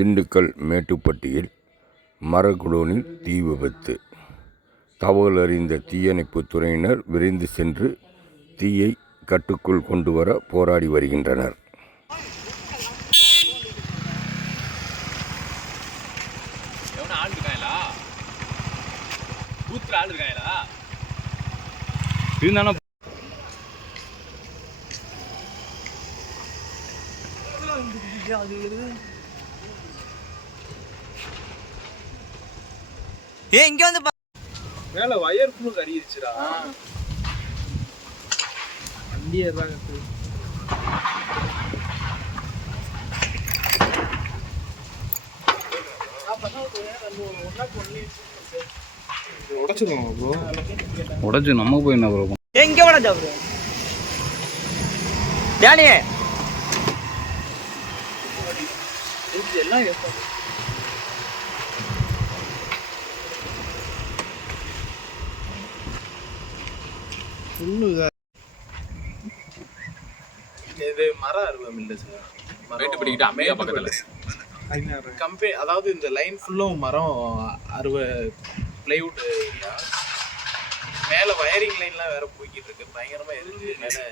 திண்டுக்கல் மேட்டுப்பட்டியில் மரக்குடோனில் தீ விபத்து. தகவல் அறிந்த தீயணைப்புத் துறையினர் விரைந்து சென்று தீயை கட்டுக்குள் கொண்டு வர போராடி வருகின்றனர். இங்க வந்து மேல வயர் ஃபுல்லு கறிடுச்சுடா. வண்டியே தான் உடச்சு நம்ம போய் என்ன ப்ரோ எங்க உடச்சா ப்ரோ யானே எல்லாம் இது மர அருவம் இல்லை சார். மேட்டுப்பட்டிக்கிட்ட அம்மையா பக்கத்துல அதாவது இந்த லைன் ஃபுல்லும் மரம் அறுவை பிளைவுட் ஏரியா. மேலே வயரிங் லைன்லாம் வேற போய்கிட்டு இருக்கு. பயங்கரமா இருக்கு மேலே.